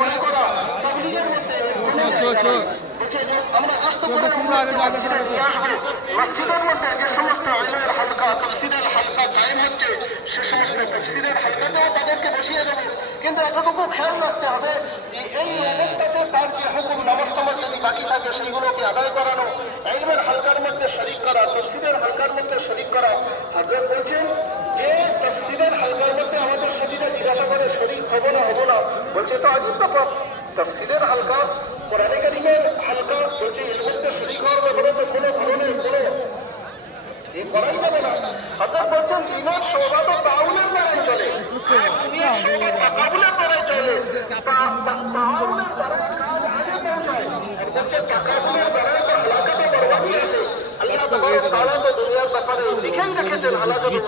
মনে করা তাবলীগের মধ্যে আমরা আসতে পারি মসজিদের মধ্যে যে সমস্ত ইলমের হালকা তাফসীরের হালকা কায়েম হচ্ছে সে সমস্ত তাফসীরের হালকাতেও তাদেরকে বসিয়ে দেবে। কিন্তু এতটুকু খেয়াল রাখতে হবে যে এই অবস্থাতে তার যে হুকুম নামাজ টামাজ যদি বাকি থাকে সেইগুলোকে আদায় করানো, ইলমের হালকার মধ্যে শরীক করা, তাফসীরের হালকার মধ্যে শরীক করা। হযরত বলছেন যে তাফসীরের হালকার মধ্যে আমাদের সাথীরা জিজ্ঞাসা করে শরীক হবো না বলছে তো আজীব ব্যাপার। তাফসীরের হালকা, কোরআনে কারীমের হালকা, বলছে এর মধ্যে শরীক হওয়ার ব্যাপারে তো কোনো ধরনের কোনো করাই যাবে না। হযরত বলছেন ইমান শোভা তো তাউলের দ্বারাই চলে, দুনিয়ার শোভা তাকাবুলের দ্বারাই চলে, তাউলের দ্বারা কাজ আগে পৌঁছায়। বলছে তাকাবুলের দ্বারাই তো হালাকাতে বরবাদি আছে। আল্লাহ তাবারক ওয়া তাআলা তো দুনিয়ার ব্যাপারে লিখেই রেখেছেন হালাকাতে।